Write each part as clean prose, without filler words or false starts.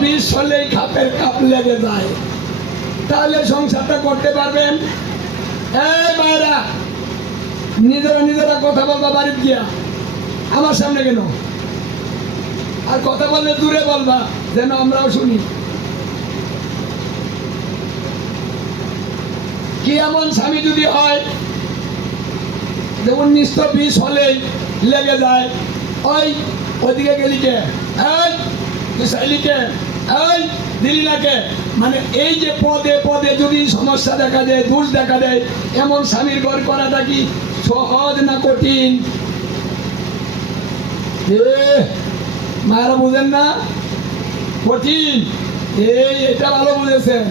বিষ হলেই খাপের কাপ লেগে যায়, তাহলে সংসারটা করতে পারবেন? এই মায়েরা, নিজেরা নিজেরা কথা বলবা বাড়ির গিয়া, আমার সামনে কেন? আর কথা বললে দূরে বলবা, যেন আমরাও শুনি। কি এমন স্বামী যদি হয় যে 1920 হলেই লেগে যায়, ওইদিকে গেলি কে, এই তুই চাইলি কে, এই দিলি না কে, মানে এই যে পদে পদে যদি সমস্যা দেখা দেয়, দোষ দেখা দেয়, এমন স্বামীর ঘর করাটা কি সহজ না কঠিন? মায়েরা বুঝেন না? কঠিন। এটা ভালো বুঝেছেন,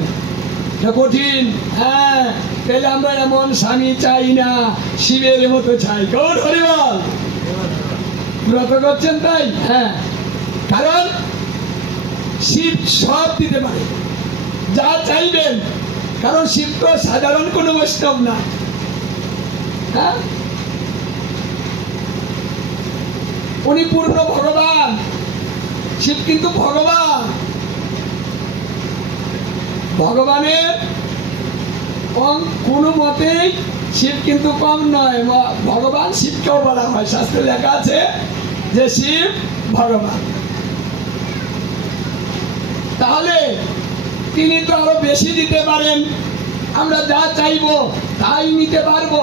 কঠিন। হ্যাঁ, তাহলে আমরা এমন স্বামী চাই না, শিবের মতো চাই। কোন হরিবল ব্রত করছেন তাই? হ্যাঁ, কারণ শিব সব দিতে পারে, যা চাইবেন। কারণ শিব তো সাধারণ কোনো বৈষ্ণব না। হ্যাঁ, উনি পূর্ণ ভগবান। শিব কিন্তু ভগবান। ভগবানের কোনো মতেই শিব কিন্তু কম নয়। ভগবান শিবকেও বলা হয়, শাস্ত্রে লেখা আছে যে শিব ভগবান। তাহলে তিনি তো আরো বেশি দিতে পারেন, আমরা যা চাইবো তাই নিতে পারবো।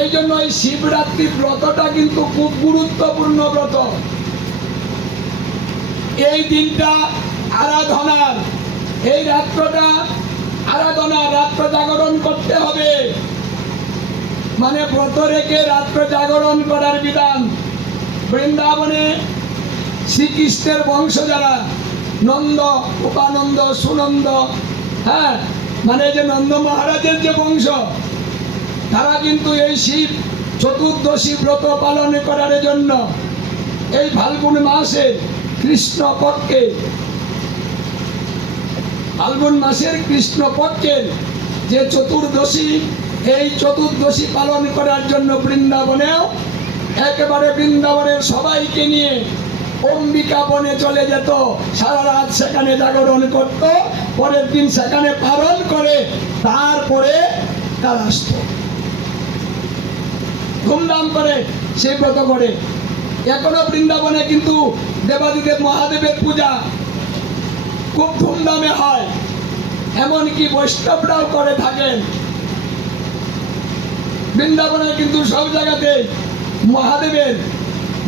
এই জন্য এই শিবরাত্রি ব্রতটা কিন্তু খুব গুরুত্বপূর্ণ ব্রত। এই দিনটা আরাধনার, এই রাত্রটা আরাধনা, রাত্র জাগরণ করতে হবে। মানে ব্রত রেখে রাত্র জাগরণ করার বিধান। বৃন্দাবনে শ্রীকৃষ্ণের বংশ যারা, নন্দ, উপানন্দ, সুনন্দ, হ্যাঁ, মানে যে নন্দ মহারাজের যে বংশ, তারা কিন্তু এই শিব চতুর্দশী ব্রত পালন করার জন্য এই ফাল্গুন মাসে কৃষ্ণপক্ষে, ফাল্গুন মাসের কৃষ্ণপক্ষের যে চতুর্দশী, এই চতুর্দশী পালন করার জন্য বৃন্দাবনেও একেবারে বৃন্দাবনের সবাইকে নিয়ে অম্বিকা বনে চলে যেত, সারা রাত সেখানে জাগরণ করত, পরের দিন সেখানে পালন করে তারপরে তারা আসত, ধুমধাম করে সেই ব্রত করে। এখনো বৃন্দাবনে কিন্তু দেবাদিদেব মহাদেবের পূজা খুব ধুমধামে হয়, এমনকি বৈষ্ণবরাও করে থাকেন। বৃন্দাবনে কিন্তু সব জায়গাতে মহাদেবের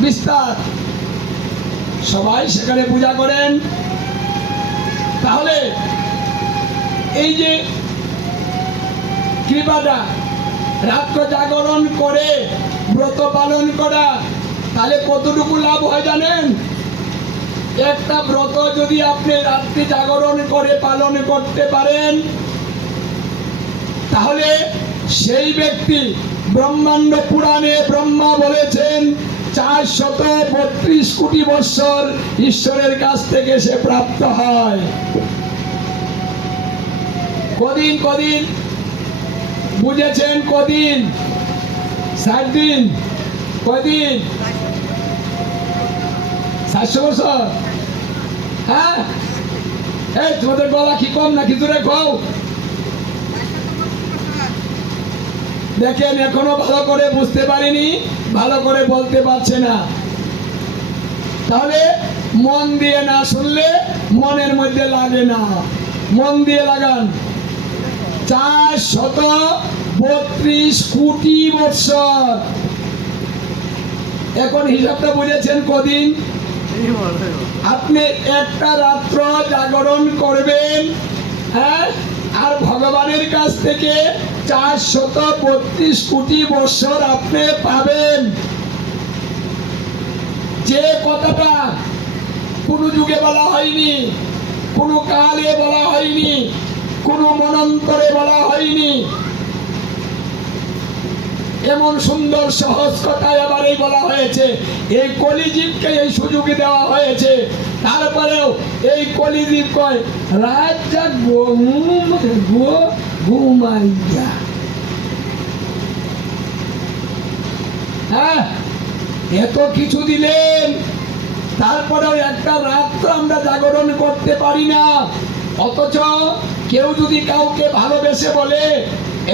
বিস্তার, সবাই সেখানে পূজা করেন। তাহলে এই যে কৃপাটা, রাত্র জাগরণ করে ব্রত পালন করা, তাহলে কতটুকু লাভ হয় জানেন? একটা ব্রত যদি আপনি রাত্রি জাগরণ করে পালন করতে পারেন, তাহলে সেই ব্যক্তি, ব্রহ্মাণ্ড পুরাণে ব্রহ্মা বলেছেন 432 কোটি বৎসর ঈশ্বরের কাছ থেকে সে প্রাপ্ত হয়। কদিন কদিন বুঝেছেন? কদিন? 60 দিন? কদিন? 400 বছর? হ্যাঁ, এই তোমাদের গলা কি কম নাকি? দূরে খাও। দেখেন, এখনো ভালো করে বুঝতে পারিনি, ভালো করে বলতে পারছে না। তাহলে মন দিয়ে না শুনলে মনের মধ্যে লাগে না, মন দিয়ে লাগান। 432 কোটি বৎসর। এখন হিসাবটা বুঝেছেন? কদিন? আপনি একটা রাত্র জাগরণ করবেন, হ্যাঁ, আর ভগবানের কাছ থেকে 432 কোটি বৎসর আপনি পাবেন। যে কথাটা কোনো যুগে বলা হয়নি, কোনো কালে বলা হয়নি, কোনো মনন্তরে বলা হয়নি, এমন সুন্দর সহজ কথায় আবার এই বলা হয়েছে। এই কলিজীবকে এই সুযোগ দেওয়া হয়েছে। তারপরেও এই কলিজীব কয় রাত জাগবো, ঘুমাইয়া। হ্যাঁ, এত কিছু দিলেন, তারপরেও একটা রাত তো আমরা জাগরণ করতে পারি না। অথচ কেউ যদি কাউকে ভালোবেসে বলে,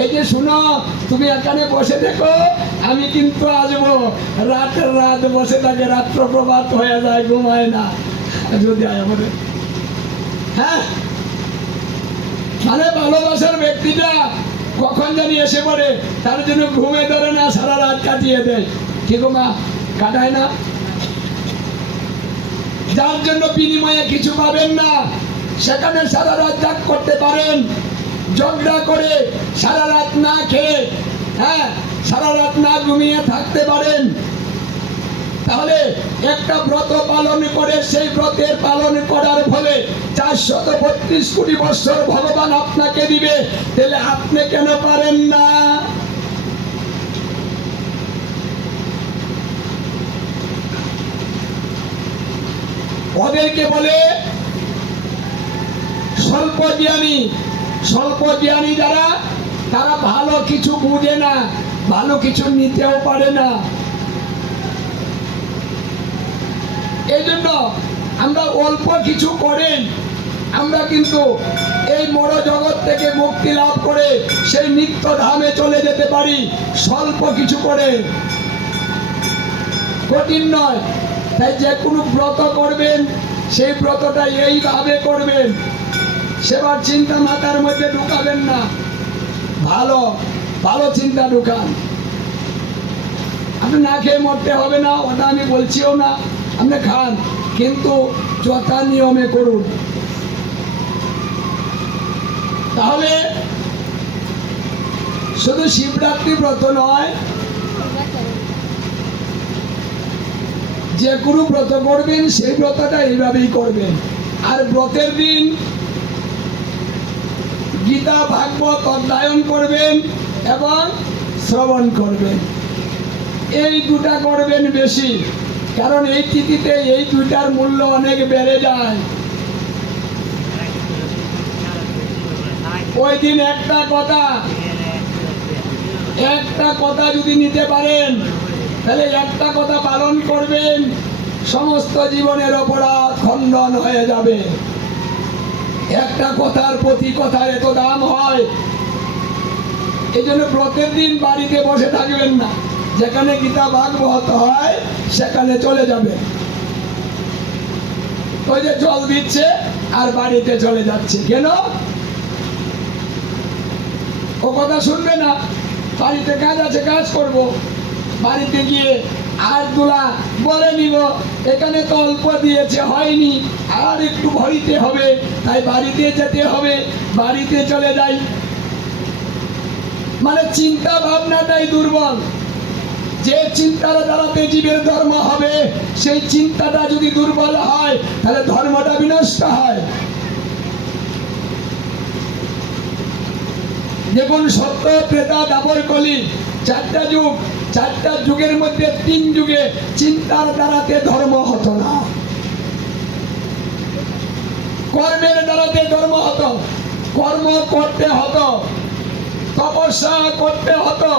এই যে শুনো, তুমি এখানে বসে দেখো, আমি কিন্তু আসবো, রাতের রাত বসে থাকে, রাত্র প্রভাত হয়ে যায়, ঘুমায় না, যদি আমাদের হ্যাঁ, মানে ভালোবাসার ব্যক্তিটা কখন জানি এসে পড়ে, তার জন্য ঘুমে ধরে না, সারা রাত কাটিয়ে দেয়। কি গো মা, কাটায় না? যার জন্য বিনিময়ে কিছু পাবেন না, সেখানে সারা রাত জাগ করতে পারেন, ঝগড়া করে সারা রাত না খেয়ে, হ্যাঁ, সারা রাত না ঘুমিয়ে থাকতে পারেন। তাহলে একটা ব্রত পালন করে সেই ব্রতের পালন করার ফলে 432 কোটি বছর ভগবান আপনাকে দিবে, তাহলে আপনি কেন পারেন না? ওদেরকে বলে স্বল্প জ্ঞানী। স্বল্প জ্ঞানী যারা, তারা ভালো কিছু বুঝে না, ভালো কিছু নিতেও পারে না। এই জন্য আমরা অল্প কিছু করে আমরা কিন্তু এই মর জগৎ থেকে মুক্তি লাভ করে সেই নিত্য ধামে চলে যেতে পারি, স্বল্প কিছু করে। কঠিন নয়। তাই যে কোনো ব্রত করবেন, সেই ব্রতটা এইভাবে করবেন, সেবার চিন্তা মাথার মধ্যে ঢুকাবেন না, ভালো ভালো চিন্তা ঢুকান। আপনি না খেয়ে মরতে হবে না, ওটা আমি বলছিও না, আপনি খান, কিন্তু যথা নিয়মে করুন। তাহলে শুধু শিবরাত্রি ব্রত নয়, যে কোনো ব্রত করবেন সেই ব্রতটা এইভাবেই করবেন। আর ব্রতের দিন গীতা ভাগবত অধ্যয়ন করবেন এবং শ্রবণ করবেন, এই দুটা করবেন বেশি, কারণ এই তিথিতে এই দুটার মূল্য অনেক বেড়ে যায়। ওই দিন একটা কথা যদি নিতে পারেন, তাহলে একটা কথা পালন করবেন, সমস্ত জীবনের অপরাধ খণ্ডন হয়ে যাবে। একটা কথার প্রতি কথার এত দাম হয়। এই জন্য ব্রতের দিন বাড়িতে বসে থাকবেন না, যেখানে গীতা ভাগবত হয় সেখানে চলে যাবে। ওই যে জল দিচ্ছে আর বাড়িতে চলে যাচ্ছে, কেন? ও কথা শুনবে না। বাড়িতে কাজ আছে, কাজ করব, বাড়িতে গিয়ে আর দুলা বলে নিব, এখানে তো অল্প দিয়েছে, হয়নি, আর একটু ভরিতে হবে, তাই বাড়িতে যেতে হবে, বাড়িতে চলে যাই। মানে চিন্তা ভাবনাটাই দুর্বল। যে চিন্তার দ্বারাতে জীবের ধর্ম হবে, সেই চিন্তাটা যদি দুর্বল হয়, তাহলে ধর্মটা বিনষ্ট হয়। দেখুন, সত্য, ত্রেতা, দ্বাপর, কলি, চারটা যুগ, চারটা যুগের মধ্যে 3 যুগে চিন্তার দ্বারাতে ধর্ম হতো না, কর্মের দ্বারাতে ধর্ম হতো। কর্ম করতে হতো, তপস্যা করতে হতো,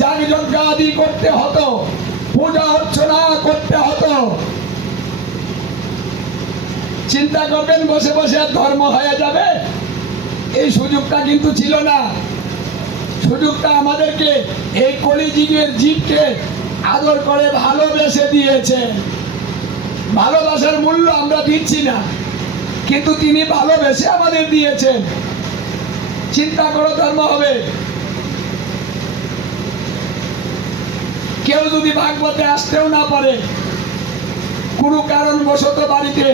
যাগযজ্ঞ আদি করতে হতো, পূজা অর্চনা করতে হতো। চিন্তা করবেন বসে বসে ধর্ম হয়ে যাবে, এই সুযোগটা কিন্তু ছিল না। সুযোগটা আমাদেরকে এই কলিযুগের জীবকে আদর করে ভালোবেসে দিয়েছে। ভালোবাসার মূল্য আমরা দিচ্ছি না, কিন্তু তিনি ভালোবেসে আমাদের দিয়েছেন। চিন্তা করো, ধর্ম হবে। কেউ যদি ভাগবতে আসতেও না পারে, কোনো কারণবশত বাড়িতে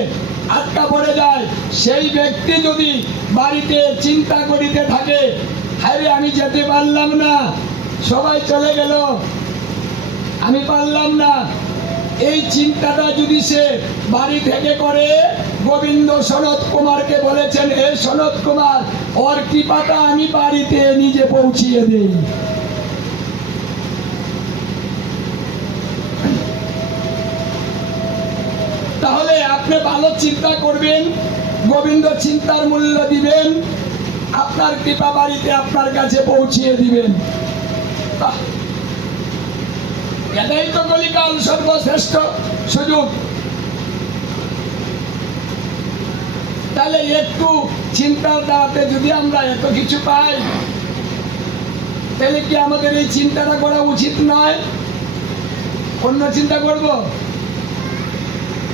আটকা পড়ে যায়, সেই ব্যক্তি যদি বাড়িতে চিন্তা করিতে থাকে, আরে আমি যেতে পারলাম না, সবাই চলে গেল, আমি পারলাম না, এই চিন্তাটা যদি সে বাড়ি থেকে করে, গোবিন্দ সনত কুমারকে বলেছেন, হে সনত কুমার, ওর কৃপাটা আমি বাড়িতে নিজে পৌঁছিয়ে দিই। তাহলে আপনি ভালো চিন্তা করবেন, গোবিন্দ চিন্তার মূল্য দিবেন, আপনার কৃপা বাড়িতে আপনার কাছে পৌঁছিয়ে দিবেন। এটাই তো কলিকাল সর্বশ্রেষ্ঠ সুযোগ। তাহলে একটু চিন্তার দ্বারাতে যদি আমরা এত কিছু পাই, তাহলে কি আমাদের এই চিন্তাটা করা উচিত নয়? অন্য চিন্তা করব?